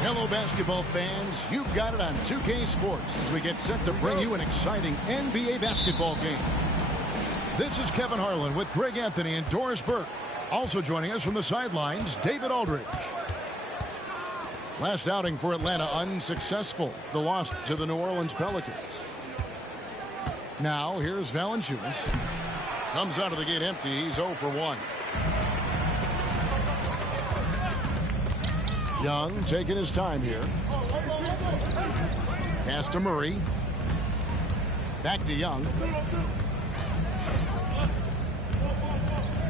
Hello, basketball fans. You've got it on 2K Sports as we get set to bring you an exciting NBA basketball game. This is Kevin Harlan with Greg Anthony and Doris Burke. Also joining us from the sidelines, David Aldridge. Last outing for Atlanta unsuccessful. The loss to the New Orleans Pelicans. Now, here's Valanciunas. Comes out of the gate empty. He's 0 for 1. Young taking his time here. Pass to Murray. Back to Young.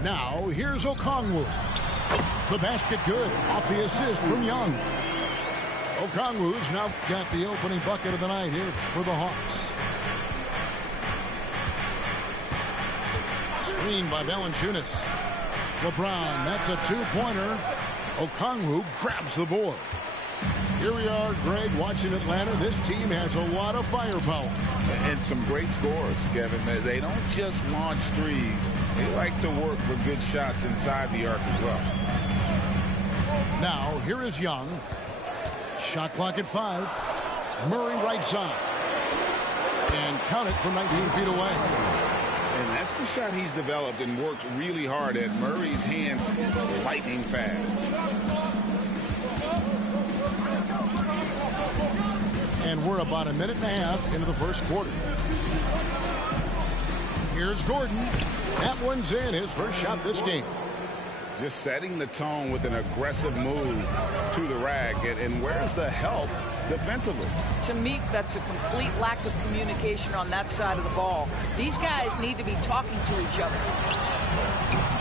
Now, here's Okongwu. The basket good. Off the assist from Young. Okongwu's now got the opening bucket of the night here for the Hawks. Screen by Valanciunas. LeBron, that's a two-pointer. Okongwu grabs the board. Here we are, Greg, watching Atlanta. This team has a lot of firepower. And some great scores, Kevin. They don't just launch threes. They like to work for good shots inside the arc as well. Now, here is Young. Shot clock at 5. Murray right side. And count it from 19 feet away. And that's the shot he's developed and worked really hard at. Murray's hands lightning fast. And we're about a minute and a half into the first quarter. Here's Gordon. That one's in, his first shot this game. Just setting the tone with an aggressive move to the rack. And where's the help defensively? To me, that's a complete lack of communication on that side of the ball. These guys need to be talking to each other.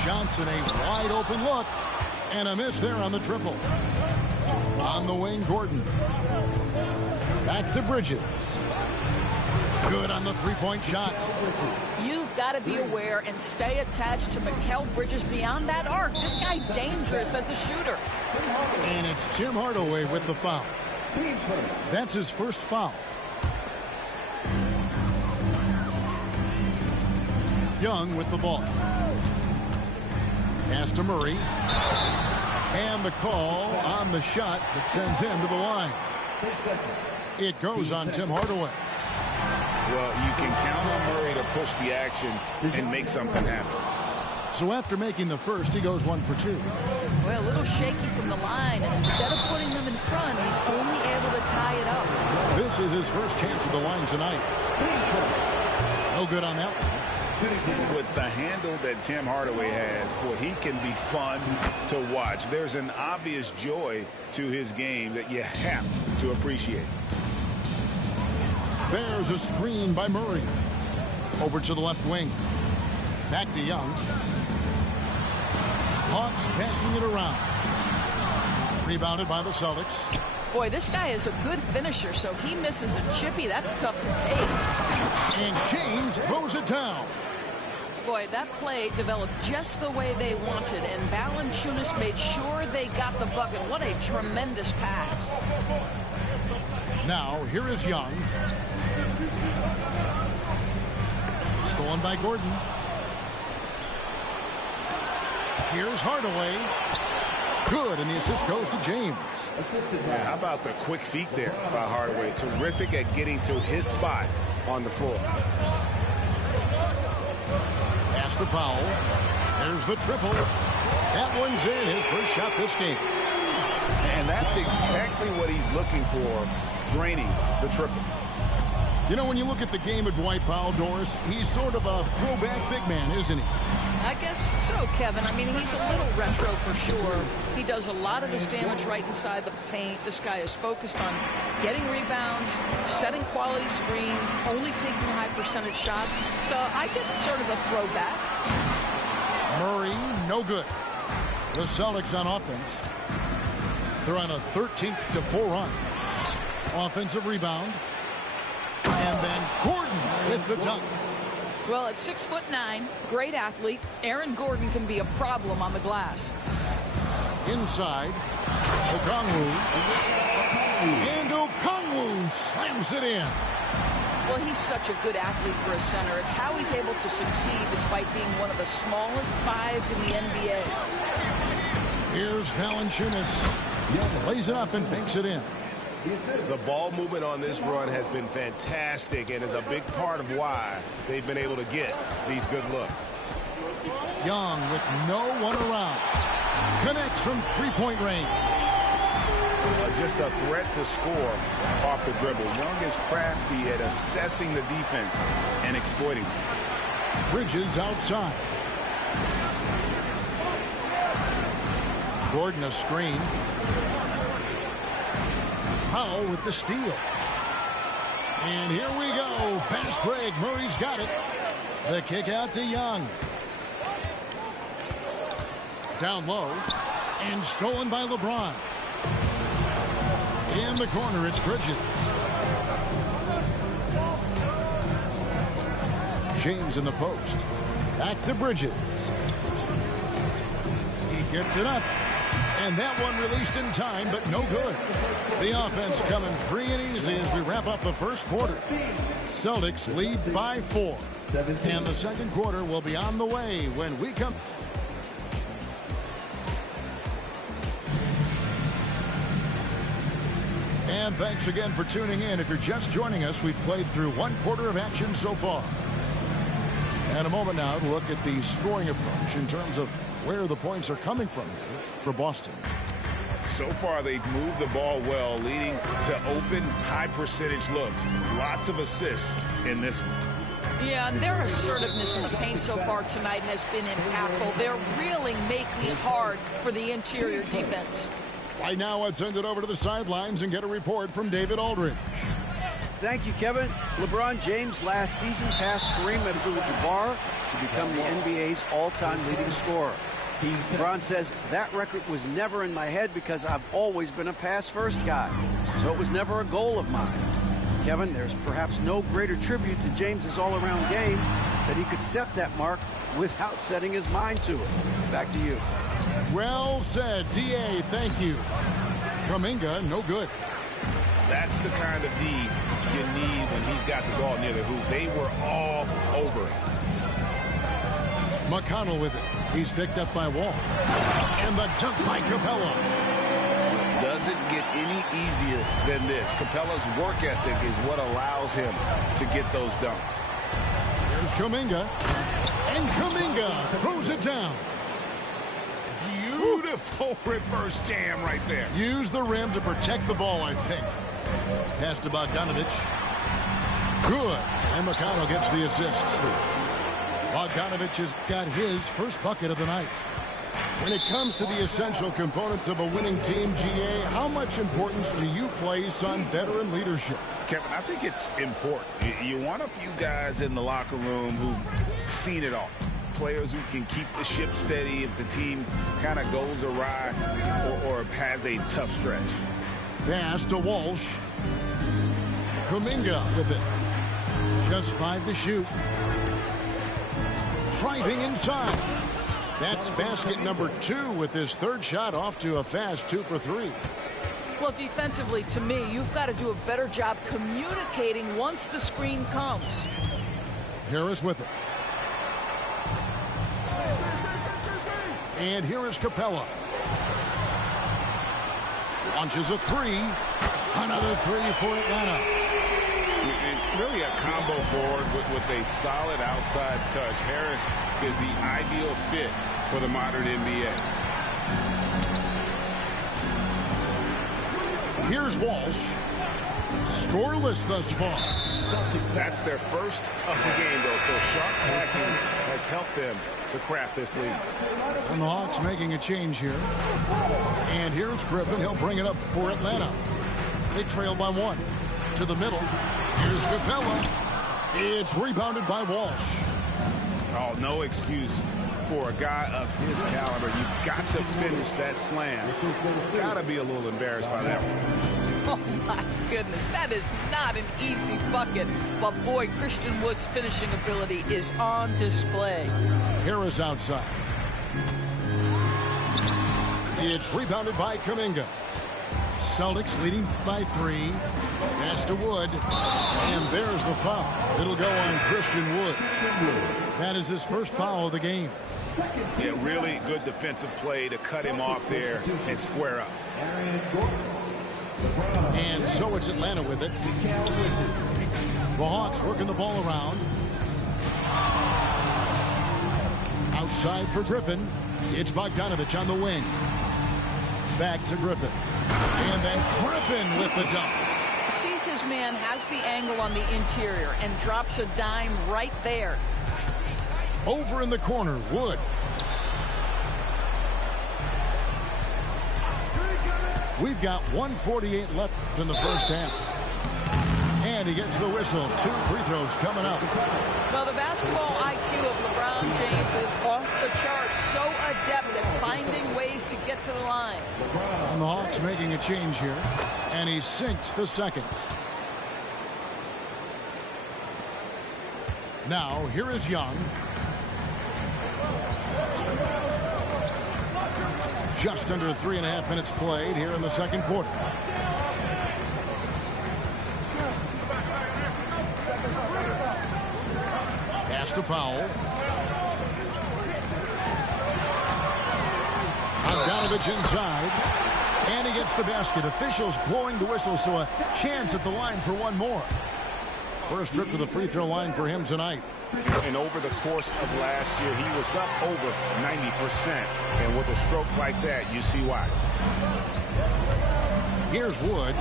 Johnson, a wide open look. And a miss there on the triple. On the wing, Gordon. Back to Bridges. Good on the three-point shot. You've got to be aware and stay attached to Mikal Bridges beyond that arc. This guy's dangerous as a shooter. And it's Tim Hardaway with the foul. That's his first foul. Young with the ball. Pass to Murray. And the call on the shot that sends him to the line. It goes on Tim Hardaway. Well, you can count on Murray to push the action and make something happen. So after making the first, he goes 1 for 2. Well, a little shaky from the line, and instead of putting them in front, he's only able to tie it up. This is his first chance at the line tonight. No good on that one. With the handle that Tim Hardaway has, boy, he can be fun to watch. There's an obvious joy to his game that you have to appreciate. There's a screen by Murray. Over to the left wing. Back to Young. Hawks passing it around. Rebounded by the Celtics. Boy, this guy is a good finisher, so he misses a chippy. That's tough to take. And James throws it down. Boy, that play developed just the way they wanted, and Valanciunas made sure they got the bucket. What a tremendous pass. Now, here is Young. Stolen by Gordon. Here's Hardaway. Good, and the assist goes to James. Yeah, how about the quick feet there by Hardaway? Terrific at getting to his spot on the floor. Pass to Powell. There's the triple. That one's in. His first shot this game. And that's exactly what he's looking for, draining the triple. You know, when you look at the game of Dwight Powell, Doris, he's sort of a throwback big man, isn't he? I guess so, Kevin. I mean, he's a little retro for sure. He does a lot of his damage right inside the paint. This guy is focused on getting rebounds, setting quality screens, only taking high percentage shots. So I get sort of a throwback. Murray, no good. The Celtics on offense. They're on a 13-4 run. Offensive rebound. And then Gordon with the dunk. Well, at 6'9", great athlete, Aaron Gordon can be a problem on the glass. Inside, Okongwu. And Okongwu slams it in. Well, he's such a good athlete for a center. It's how he's able to succeed despite being one of the smallest fives in the NBA. Here's Valanciunas. Lays it up and banks it in. The ball movement on this run has been fantastic and is a big part of why they've been able to get these good looks. Young with no one around. Connects from three-point range. Just a threat to score off the dribble. Young is crafty at assessing the defense and exploiting it. Bridges outside. Gordon a screen. Powell with the steal. And here we go. Fast break. Murray's got it. The kick out to Young. Down low. And stolen by LeBron. In the corner, it's Bridges. James in the post. Back to Bridges. He gets it up. And that one released in time, but no good. The offense coming free and easy as we wrap up the first quarter. Celtics lead by 4. And the second quarter will be on the way when we come. And thanks again for tuning in. If you're just joining us, we've played through one quarter of action so far. And a moment now to look at the scoring approach in terms of where the points are coming from here for Boston. So far, they've moved the ball well, leading to open, high-percentage looks. Lots of assists in this one. Yeah, and their assertiveness in the paint so far tonight has been impactful. They're really making it hard for the interior defense. Right now, I'd send it over to the sidelines and get a report from David Aldridge. Thank you, Kevin. LeBron James last season passed Kareem Abdul-Jabbar to become the NBA's all-time leading scorer. LeBron says that record was never in my head because I've always been a pass-first guy, so it was never a goal of mine. Kevin, there's perhaps no greater tribute to James's all-around game that he could set that mark without setting his mind to it. Back to you. Well said, D.A. Thank you. Kuminga, no good. That's the kind of D you need when he's got the ball near the hoop. They were all over it. McConnell with it. He's picked up by Wall. And the dunk by Capella. Doesn't get any easier than this. Capella's work ethic is what allows him to get those dunks. Here's Kuminga. And Kuminga throws it down. Beautiful reverse jam right there. Use the rim to protect the ball, I think. Pass to Bogdanovich. Good. And McConnell gets the assist. Bogdanovich has got his first bucket of the night. When it comes to the essential components of a winning team, GA, how much importance do you place on veteran leadership? Kevin, I think it's important. You want a few guys in the locker room who've seen it all. Players who can keep the ship steady if the team kind of goes awry or has a tough stretch. Pass to Walsh. Kuminga with it. Just 5 to shoot. Driving inside. That's basket number 2 with his third shot off to a fast 2 for 3. Well, defensively, to me, you've got to do a better job communicating once the screen comes. Harris with it. And here is Capella. Launches a 3. Another 3 for Atlanta. And really a combo forward with a solid outside touch. Harris is the ideal fit for the modern NBA. Here's Walsh. Scoreless thus far. That's their first of the game, though, so sharp passing has helped them to craft this lead. And the Hawks making a change here. And here's Griffin. He'll bring it up for Atlanta. They trail by 1. To the middle. Here's Capella. It's rebounded by Walsh. Oh, no excuse for a guy of his caliber. You've got to finish that slam. Got to be a little embarrassed by that one. Oh, my goodness. That is not an easy bucket. But, boy, Christian Wood's finishing ability is on display. Harris outside. It's rebounded by Kuminga. Celtics leading by 3. Pass to Wood. And there's the foul. It'll go on Christian Wood. That is his first foul of the game. Yeah, really good defensive play to cut him off there and square up. And so it's Atlanta with it. The Hawks working the ball around. Outside for Griffin. It's Bogdanovich on the wing. Back to Griffin. And then Griffin with the dunk. Sees his man, has the angle on the interior, and drops a dime right there. Over in the corner, Wood. We've got 1:48 left in the first half. And he gets the whistle. 2 free throws coming up. Well, the basketball IQ of LeBron James is off the charts. So adept at finding ways to get to the line. And the Hawks making a change here. And he sinks the second. Now, here is Young. Just under 3.5 minutes played here in the second quarter. Pass to Powell. Bogdanovich inside. And he gets the basket. Officials blowing the whistle, so a chance at the line for one more. First trip to the free throw line for him tonight. And over the course of last year, he was up over 90%. And with a stroke like that, you see why. Here's Wood.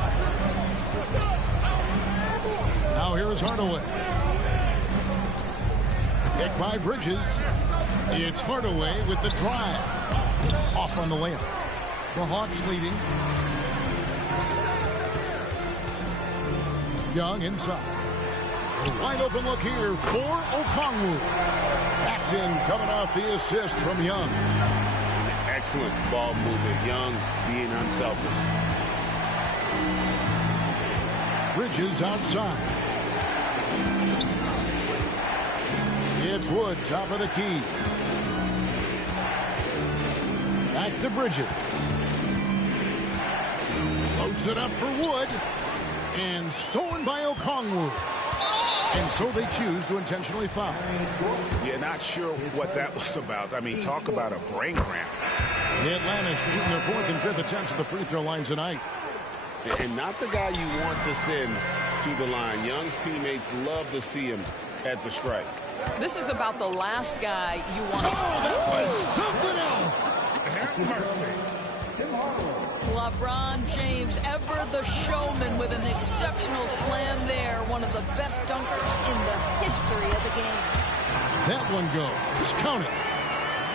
Now here is Hardaway. Hit by Bridges. It's Hardaway with the drive. Off on the layup. The Hawks leading. Young inside. A wide open look here for Okongwu. That's in, coming off the assist from Young. Excellent ball movement. Young being unselfish. Bridges outside. It's Wood, top of the key. Back to Bridges. Loads it up for Wood. And stolen by Okongwu. And so they choose to intentionally foul. Yeah, not sure what that was about. I mean, talk about a brain cramp. The Atlanta's shooting their 4th and 5th attempts at the free throw line tonight. And not the guy you want to send to the line. Young's teammates love to see him at the stripe. This is about the last guy you want. Oh, that was something else. Have mercy. LeBron James, ever the showman, with an exceptional slam there. One of the best dunkers in the history of the game. That one goes. Count it.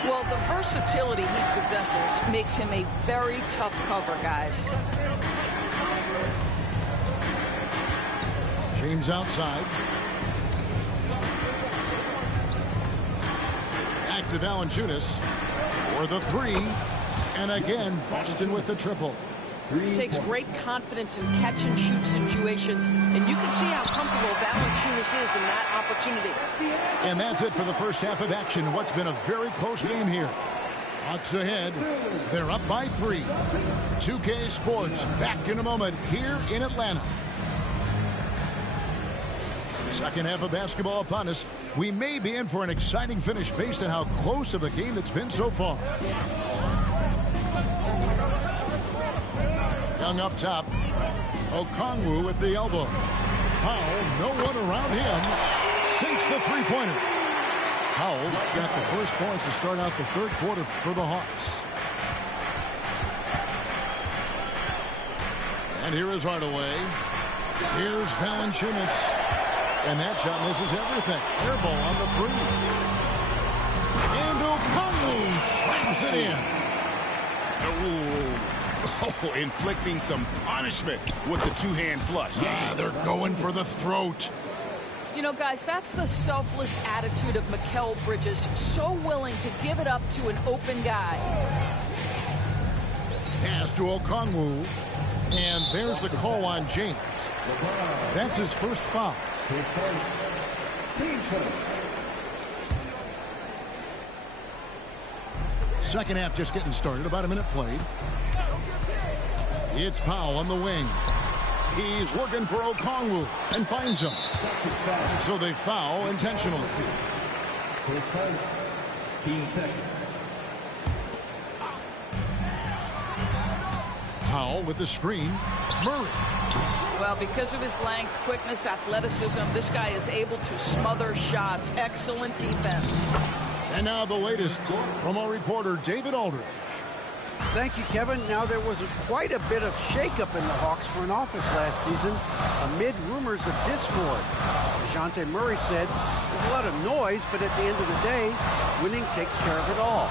Well, the versatility he possesses makes him a very tough cover, guys. James outside. Back to Valanciunas for the 3. And again, Boston with the triple. Takes great confidence in catch-and-shoot situations, and you can see how comfortable Valanciunas is in that opportunity. And that's it for the first half of action. What's been a very close game here. Hawks ahead. They're up by 3. 2K Sports back in a moment here in Atlanta. Second half of basketball upon us. We may be in for an exciting finish based on how close of a game it's been so far. Young up top. Okongwu with the elbow. Powell, no one around him, sinks the three-pointer. Powell's got the first points to start out the third quarter for the Hawks. And here is Hardaway. Here's Valanciunas. And that shot misses everything. Air ball on the three. And Okongwu slams it in. Oh, inflicting some punishment with the two-hand flush. Yeah, they're going for the throat. You know, guys, that's the selfless attitude of Mikal Bridges. So willing to give it up to an open guy. Pass to Okongwu. And there's the call on James. That's his first foul. Second half just getting started. About a minute played. It's Powell on the wing. He's working for Okongwu and finds him. So they foul intentionally. Powell with the screen. Murray. Well, because of his length, quickness, athleticism, this guy is able to smother shots. Excellent defense. And now the latest from our reporter, David Aldridge. Thank you, Kevin. Now, there was quite a bit of shakeup in the Hawks front office last season amid rumors of discord. DeJounte Murray said, there's a lot of noise, but at the end of the day, winning takes care of it all.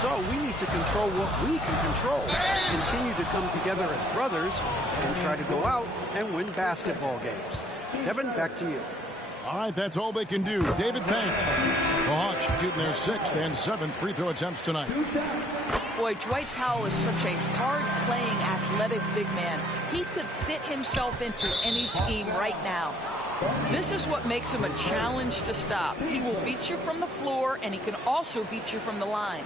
So we need to control what we can control, continue to come together as brothers, and try to go out and win basketball games. Kevin, back to you. All right, that's all they can do. David, thanks. The Hawks shooting their 6th and 7th free throw attempts tonight. Boy, Dwight Powell is such a hard-playing, athletic big man. He could fit himself into any scheme right now. This is what makes him a challenge to stop. He will beat you from the floor, and he can also beat you from the line.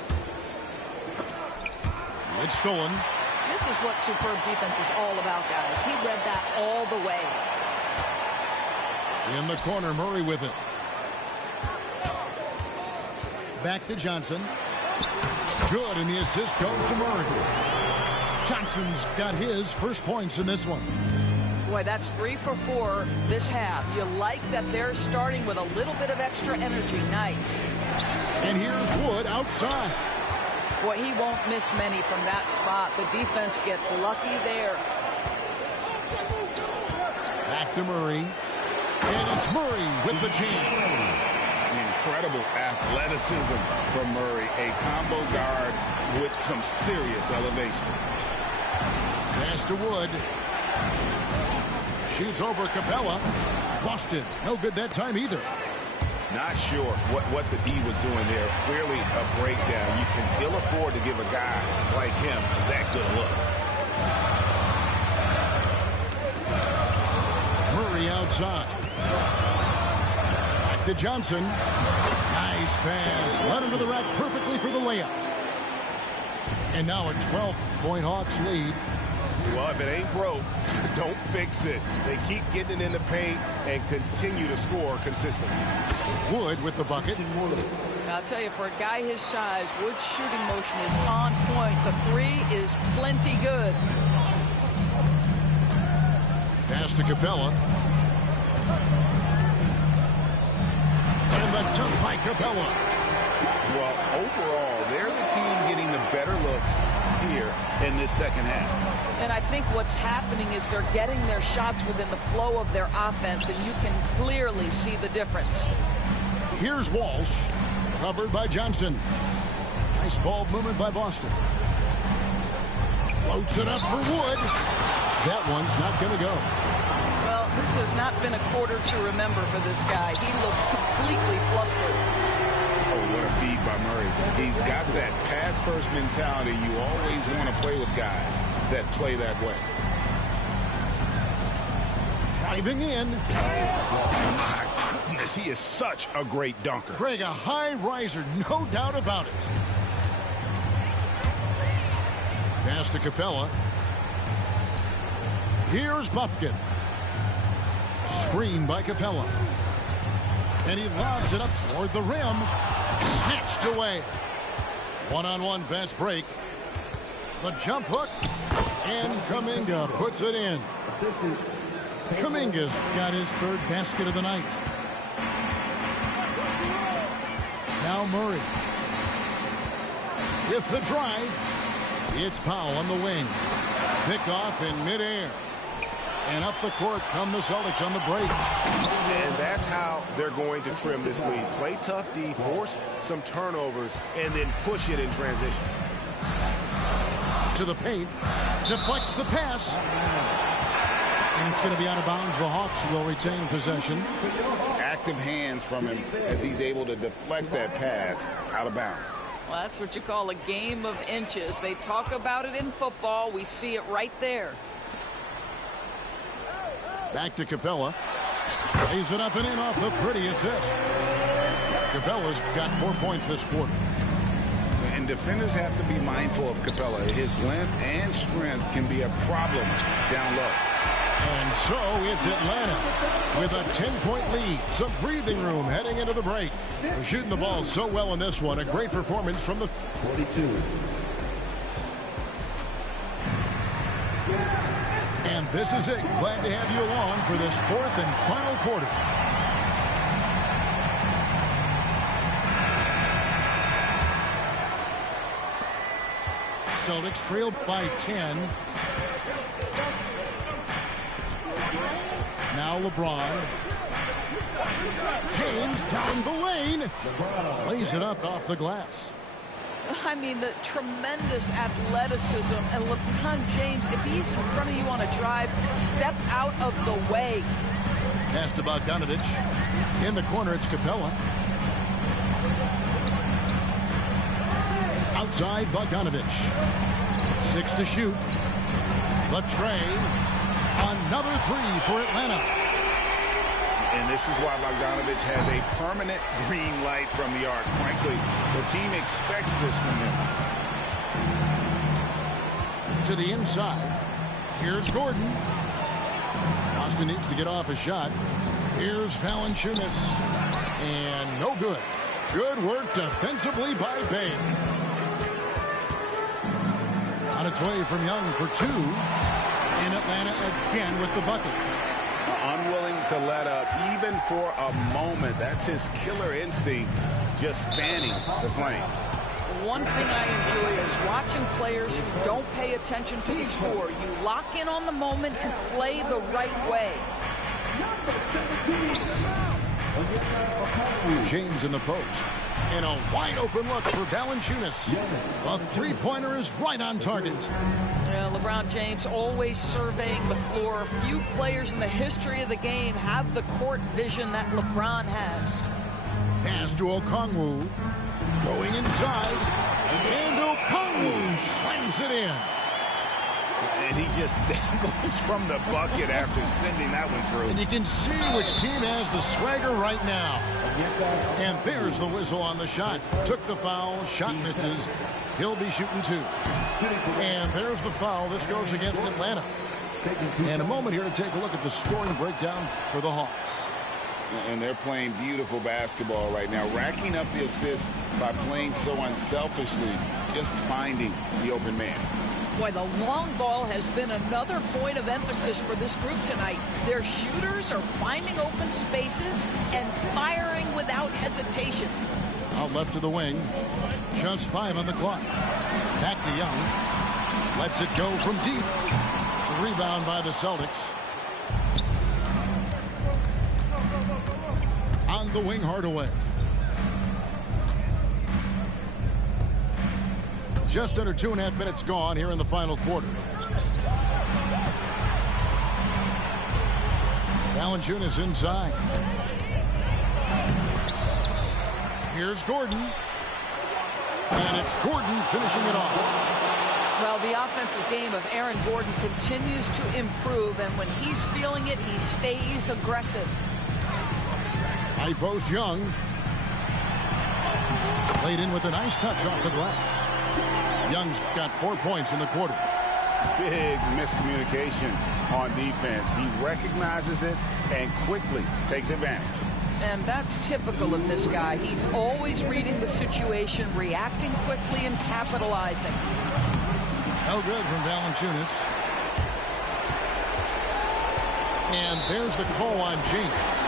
It's stolen. This is what superb defense is all about, guys. He read that all the way. In the corner, Murray with it. Back to Johnson. Good, and the assist goes to Murray. Johnson's got his first points in this one. Boy, that's 3 for 4 this half. You like that they're starting with a little bit of extra energy. Nice. And here's Wood outside. Boy, he won't miss many from that spot. The defense gets lucky there. Back to Murray. And it's Murray with the jam. Incredible athleticism from Murray. A combo guard with some serious elevation. Pass to Wood. Shoots over Capella. Busted. No good that time either. Not sure what the D was doing there. Clearly a breakdown. You can ill afford to give a guy like him that good look. Murray outside. Back to Johnson. Nice pass. Led him to the rack perfectly for the layup. And now a 12-point Hawks lead. Well, if it ain't broke, don't fix it. They keep getting it in the paint and continue to score consistently. Wood with the bucket. I'll tell you, for a guy his size, Wood's shooting motion is on point. The three is plenty good. Pass to Capella. And the dunk by Capella. Well, overall, they're the team getting the better looks here in this second half. And I think what's happening is they're getting their shots within the flow of their offense, and you can clearly see the difference. Here's Walsh. Covered by Johnson. Nice ball movement by Boston. Floats it up for Wood. That one's not going to go. Well, this has not been a quarter to remember for this guy. He looks completely flustered. Oh, what a feed by Murray. He's got that pass-first mentality. You always want to play with guys that play that way. Driving in. My goodness, he is such a great dunker. Greg, a high riser, no doubt about it. Pass to Capella. Here's Bufkin. Screen by Capella. And he lobs it up toward the rim. Snatched away. One-on-one fast break. The jump hook. And Kuminga puts it in. Kuminga's got his third basket of the night. Now Murray. With the drive, it's Powell on the wing. Pick off in midair. And up the court come the Celtics on the break. And that's how they're going to trim this lead. Play tough D, force some turnovers, and then push it in transition. To the paint. Deflects the pass. And it's going to be out of bounds. The Hawks will retain possession. Active hands from him as he's able to deflect that pass out of bounds. Well, that's what you call a game of inches. They talk about it in football. We see it right there. Back to Capella. Lays it up and in off the pretty assist. Capella's got 4 points this quarter. And defenders have to be mindful of Capella. His length and strength can be a problem down low. And so it's Atlanta with a 10-point lead. Some breathing room heading into the break. They're shooting the ball so well in this one. A great performance from the 42. And this is it. Glad to have you along for this fourth and final quarter. Celtics trail by 10. Now LeBron. James down the lane. Lays it up off the glass. I mean, the tremendous athleticism. And LeBron James, if he's in front of you on a drive, step out of the way. Pass to Bogdanovich. In the corner, it's Capella. Outside, Bogdanovich. 6 to shoot. The tray. Another 3 for Atlanta. And this is why Bogdanovich has a permanent green light from the arc. Frankly, the team expects this from him. To the inside. Here's Gordon. Austin needs to get off a shot. Here's Valanciunas. And no good. Good work defensively by Bay. On its way from Young for 2. In Atlanta again with the bucket. Unwilling to let up even for a moment. That's his killer instinct, just fanning the flame. One thing I enjoy is watching players who don't pay attention to the score. You lock in on the moment and play the right way. James in the post. And a wide open look for Valanciunas. A three-pointer is right on target. Yeah, LeBron James always surveying the floor. Few players in the history of the game have the court vision that LeBron has. Pass to Okongwu. Going inside. And Okongwu slams it in. And he just dangles from the bucket after sending that one through. And you can see which team has the swagger right now. And there's the whistle on the shot. Took the foul. Shot misses. He'll be shooting 2. And there's the foul. This goes against Atlanta. And a moment here to take a look at the scoring breakdown for the Hawks. And they're playing beautiful basketball right now, racking up the assists by playing so unselfishly, just finding the open man. Boy, the long ball has been another point of emphasis for this group tonight. Their shooters are finding open spaces and firing without hesitation. Out left of the wing. Just 5 on the clock. Back to Young. Lets it go from deep. Rebound by the Celtics. On the wing, Hardaway. Just under 2.5 minutes gone here in the final quarter. Valanciunas inside. Here's Gordon. And it's Gordon finishing it off. Well, the offensive game of Aaron Gordon continues to improve, and when he's feeling it, he stays aggressive. High post Young. Played in with a nice touch off the glass. Young's got 4 points in the quarter. Big miscommunication on defense. He recognizes it and quickly takes advantage. And that's typical of this guy. He's always reading the situation, reacting quickly, and capitalizing. No good from Valanciunas. And there's the call on James.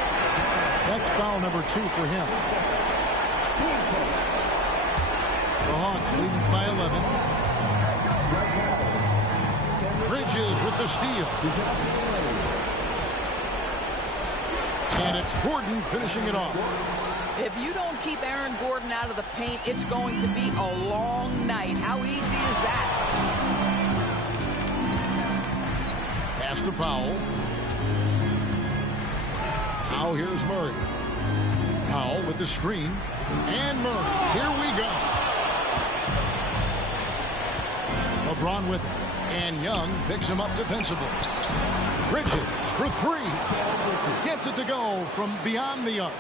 That's foul number 2 for him. The Hawks lead by 11. Bridges with the steal. And it's Gordon finishing it off. If you don't keep Aaron Gordon out of the paint, it's going to be a long night. How easy is that? Pass to Powell. Now here's Murray. Powell with the screen. And Murray. Here we go. LeBron with it. And Young picks him up defensively. Bridges for 3. Gets it to go from beyond the arc.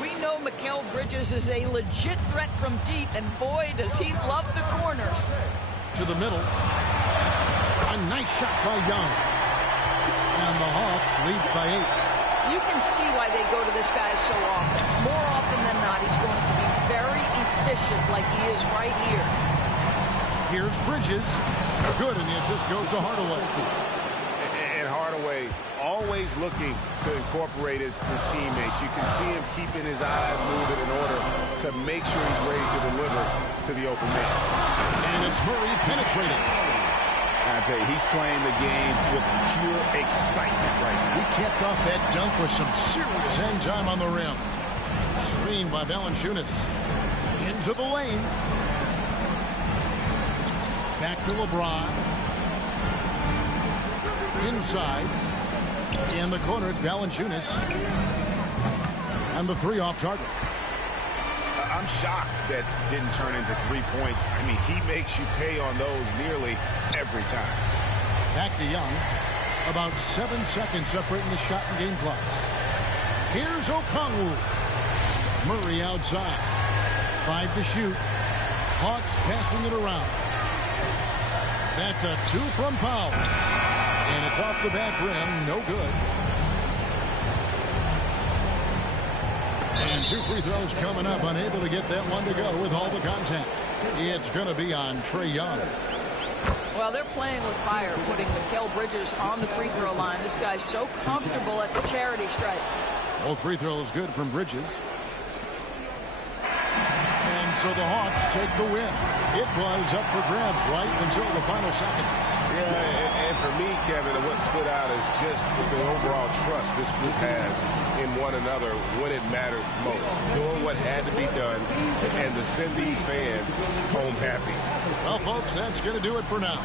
We know Mikal Bridges is a legit threat from deep, and boy, does he love the corners. To the middle. A nice shot by Young. And the Hawks lead by 8. You can see why they go to this guy so often. More often than not, he's going to be very efficient like he is right here. Here's Bridges. Good, and the assist goes to Hardaway. And Hardaway always looking to incorporate his teammates. You can see him keeping his eyes moving in order to make sure he's ready to deliver to the open man. And it's Murray penetrating. I tell you, he's playing the game with pure excitement right now. He capped off that dunk with some serious hang time on the rim. Screened by Valanciunas. Into the lane. Back to LeBron. Inside. In the corner, it's Valanciunas. And the 3 off target. I'm shocked that didn't turn into 3 points. I mean, he makes you pay on those nearly every time. Back to Young. About 7 seconds separating the shot and game clocks. Here's Okongwu. Murray outside. 5 to shoot. Hawks passing it around. That's a 2 from Powell. And it's off the back rim. No good. And 2 free throws coming up. Unable to get that one to go with all the contact. It's going to be on Trae Young. Well, they're playing with fire, putting Mikal Bridges on the free throw line. This guy's so comfortable at the charity stripe. Both free throws good from Bridges. And so the Hawks take the win. It was up for grabs right until the final seconds. Yeah, and for me, Kevin, what stood out is just the overall trust this group has in one another when it mattered most. Doing what had to be done and to send these fans home happy. Well, folks, that's going to do it for now.